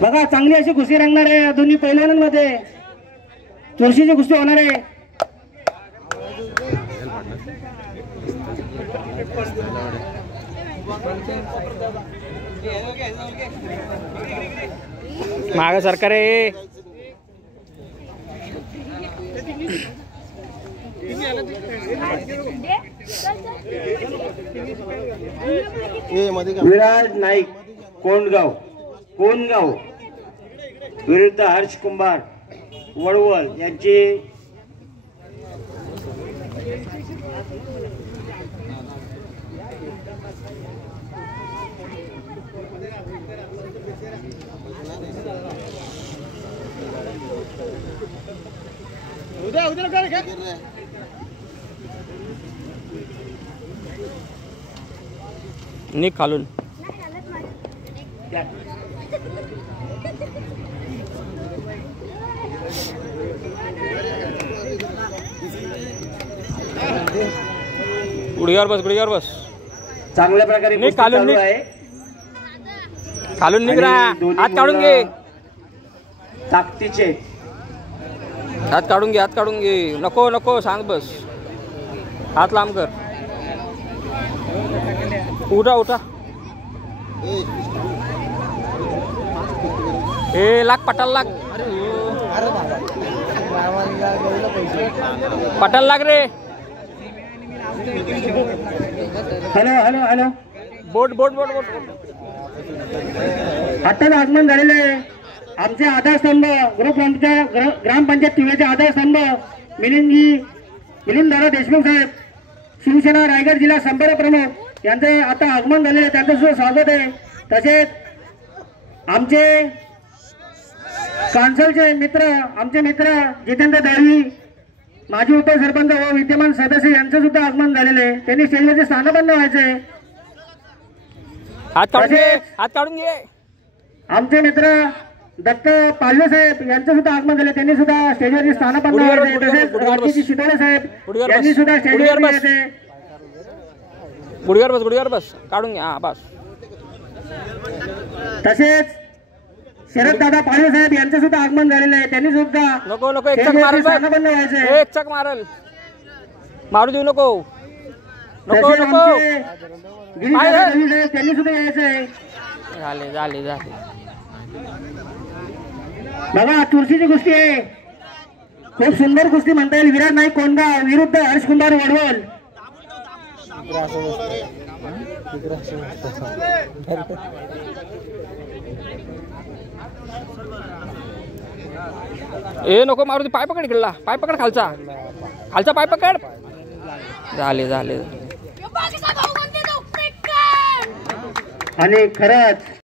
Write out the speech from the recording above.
बघा चांगली अशी कुस्ती रंगणार आहे दोन्ही पैलवानांमध्ये, चुरशीची कुस्ती होणार आहे। मागे सरकार आहे विराज नाईक कोंडगाव विरुद्ध हर्ष कुंभार वडवल यांची निक खालून गुडघ्यावर बस चांगल्या प्रकारे निक खालून खालून निक रा हात काढून घे ताकदीचे हात काढून घे नको सांग बस हात लांब कर उठा ए लाग पटाल लाग पटाल लाग रे हॅलो बोट आताच आगमन झालेलं आहे आमचे आधारस्तंभ ग्रामपंचायत टिव्हीचे आधारस्तंभ मिलिंददादा देशमुख साहेब शिवसेना रायगड जिल्हा संपर्क प्रमुख यांचे आता आगमन झाले आहे, त्यांचं सुद्धा स्वागत आहे। तसेच आमचे कांसलचे मित्र जितेंद्र दळवी माजी उपसरपंच व विद्यमान सदस्य यांचं सुद्धा आगमन झालेलं आहे, त्यांनी स्टेजवरचे स्थानबद्ध व्हायचे। हात काढून घे आमचे मित्र दत्त पालवे साहेब यांचं सुद्धा आगमन झाले, त्यांनी सुद्धा स्टेजवरचे स्थानबद्ध व्हायचे। तसेच राजकीय शिटोळे साहेब यांनी सुद्धा स्टेजवर यायचे। गुडघ्यावर बस काढून घ्या बस। तसेच शरद दादा पालवे साहेब यांचं सुद्धा आगमन झालेलं आहे, त्यांनी सुद्धा नको एक चक मारल एक चक मारल मारू देऊ नको त्यांनी सुद्धा यायचंय। झाले बघा चुरशीची कुस्ती आहे, खूप सुंदर कुस्ती म्हणता येईल। विराज नाईक कोंडगाव विरुद्ध हर्ष कुंभार वडवल। ए नको मारू दे, पाय पकड इकडला, पाय पकड खालचा पाय पकड। झाले आणि खरंच